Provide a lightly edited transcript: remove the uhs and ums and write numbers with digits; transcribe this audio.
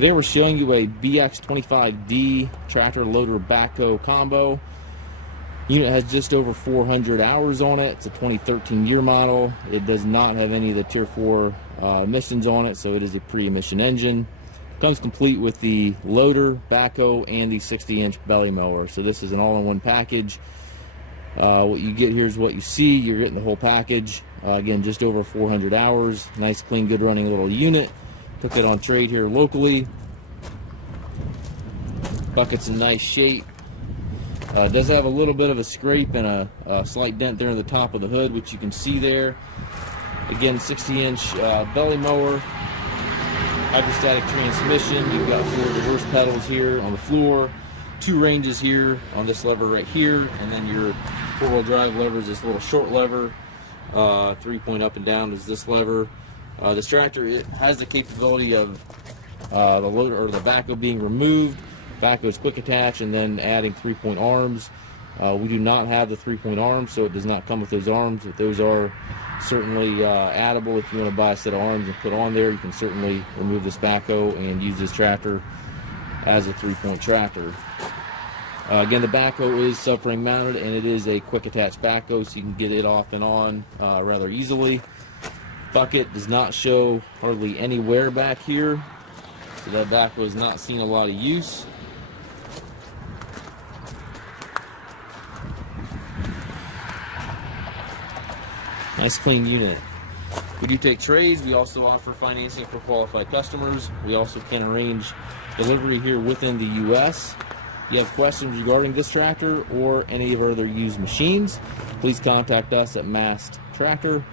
Today we're showing you a BX25D tractor loader backhoe combo. Unit has just over 400 hours on it. It's a 2013 year model. It does not have any of the Tier 4 emissions on it, so it is a pre-emission engine. Comes complete with the loader, backhoe, and the 60-inch belly mower. So this is an all-in-one package. What you get here is what you see. You're getting the whole package. Again, just over 400 hours. Nice, clean, good running little unit. Took it on trade here locally. Bucket's in nice shape. Does have a little bit of a scrape and a slight dent there in the top of the hood, which you can see there. Again, 60-inch belly mower, hydrostatic transmission. You've got 4 reverse pedals here on the floor, 2 ranges here on this lever right here, and then your 4-wheel drive lever is this little short lever. 3-point up and down is this lever. This tractor, it has the capability of the loader or the backhoe being removed. Backhoe is quick attach and then adding 3-point arms. We do not have the 3-point arms, so it does not come with those arms. But those are certainly addable. If you want to buy a set of arms and put on there, you can certainly remove this backhoe and use this tractor as a 3-point tractor. Again, the backhoe is subframe mounted, and it is a quick attach backhoe, so you can get it off and on rather easily. Bucket does not show hardly any wear back here, so that backhoe has not seen a lot of use. Nice clean unit. We do take trades. We also offer financing for qualified customers. We also can arrange delivery here within the U.S. If you have questions regarding this tractor or any of our other used machines, please contact us at maskedtractor.com.